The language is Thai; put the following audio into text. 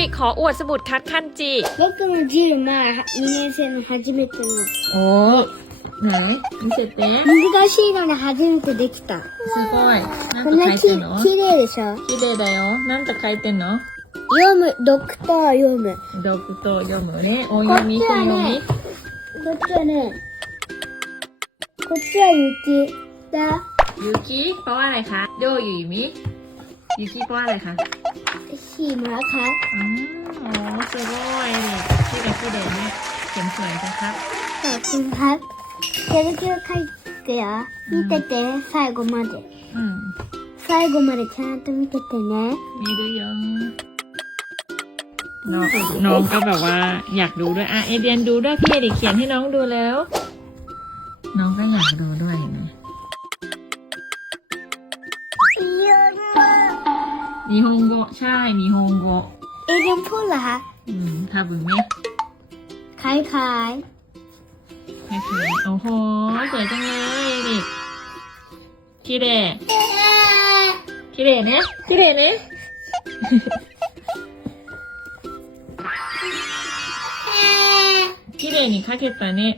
ริขออวดสมุดคัดคันจิ 僕の10まあ2年生の初めての โอ้ไหน見せて難しいのに初めてできたすごいなんこんなきか書いてんの綺麗でしょ綺麗だよなんと書いてんの読むドクター読むドクと読むね音読みこっちは本読みねこっちはねこっちは雪だ ยูกิแปลว่าอะไรคะโดยูมิยูกิแปลว่าอะไรคะ ขี่ม้าครับอ๋มโอ้สวยเลยชื่ออะไรชื่เด่นเนี่ยเขียนสวยจังครับขอบคุณครับキャラキャラ描いてよ見てて、最後までอืม最後までちゃんと見ててねมีดูยังน้องน้องก็แบบว่าอยากดูด้วยอะเอเดียนดูด้วยพี่เอดิเขียนให้น้องดูแล้ว น้องก็อยากดูด้วย นิฮงโกใช่นิฮงโกเอเดนพูดเหรอคะอืมทับึงไหมคล้ายแค่ถือโอ้โห สวยจังเลยเด็กคิเดะๆคิเดะนะคิเดะนะคิเดะนี่ค่ะเก็บตาเนี่ย